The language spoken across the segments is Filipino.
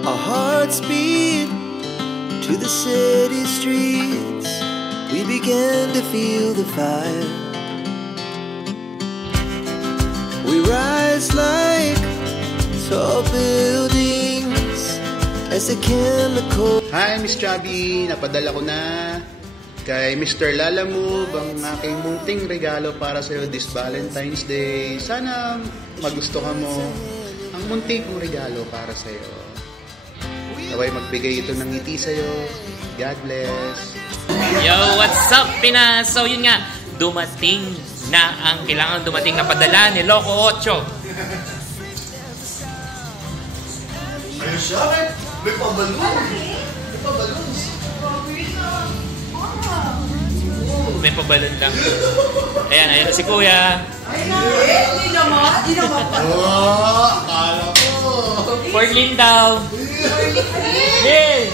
Our hearts beat to the city streets. We began to feel the fire. We rise like tall buildings as the chemical. Hi, Miss Chubby! Napadala ko na kay Mr. Lalamove ang aking munting regalo para sa'yo this Valentine's Day. Sana magustuhan mo ang munting kong regalo para sa'yo. Naway magbigay ito ng ngiti sa'yo. God bless! Yo, what's up, Pinas? So yun nga, dumating na ang kailangan dumating na padala ni Loco 8. Ayun siya, may pabalon. May pabalons. May pabalon lang. Ayan si Kuya. Hindi naman. Oh, akala ko. Portlin daw. Yes!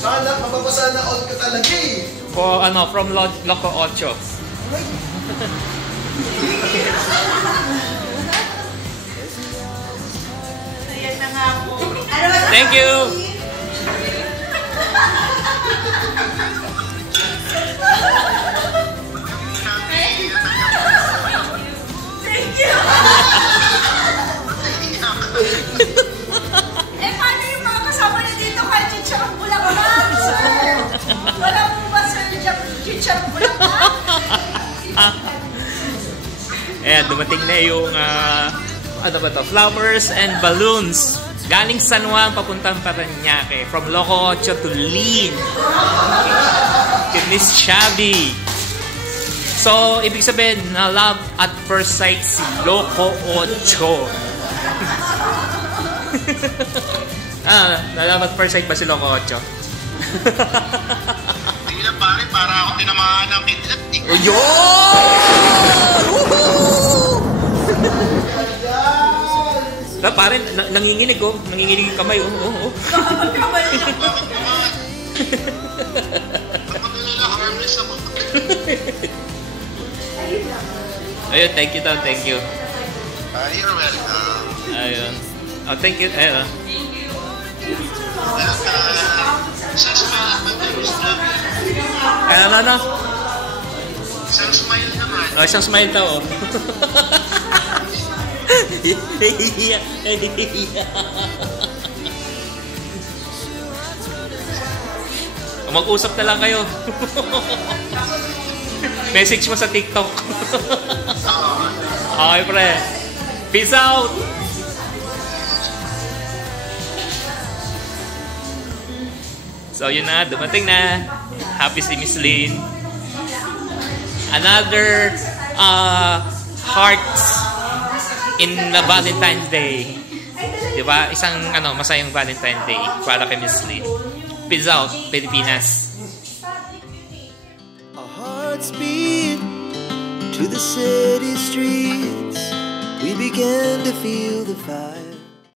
Sana, mapapasana all ka talaga eh. From Loco 8. Ayan na nga po. Thank you! Thank you! Paano yung mga kasama niya dito kahit chicharong bulaklak, sir? Wala po ba, sir, chicharong bulaklak? Ayan, dumating na yung flowers and balloons. Galing San Juan, papuntang Parañaque. From Loco 8 to Lean. Kay Miss Chubby. So, ibig sabihin, na love at first sight si Loco 8. Na love at first sight ba si Loco 8? Hindi lang pare, para ako tinamaan ng kidlat. Oh, yun! Woohoo! Pare, nanginginig oh. Nanginginig yung kamay oh. Kamay na. Harmless ako. Ayun, thank you daw, thank you. You're welcome. Ayun. Oh, thank you. Ayun. Isang smile naman. Ano? Isang smile naman. Oh, isang smile daw oh. Mag-usap na lang kayo. Message mo sa TikTok. Okay, pre. Peace out! So, yun na. Dumating na. Happy si Miss Lynn. Another hearts in the Valentine's Day. Diba? Isang masayang Valentine's Day para kay Miss Lynn. Peace out, Pilipinas. Our hearts beat to the city streets. We began to feel the fire.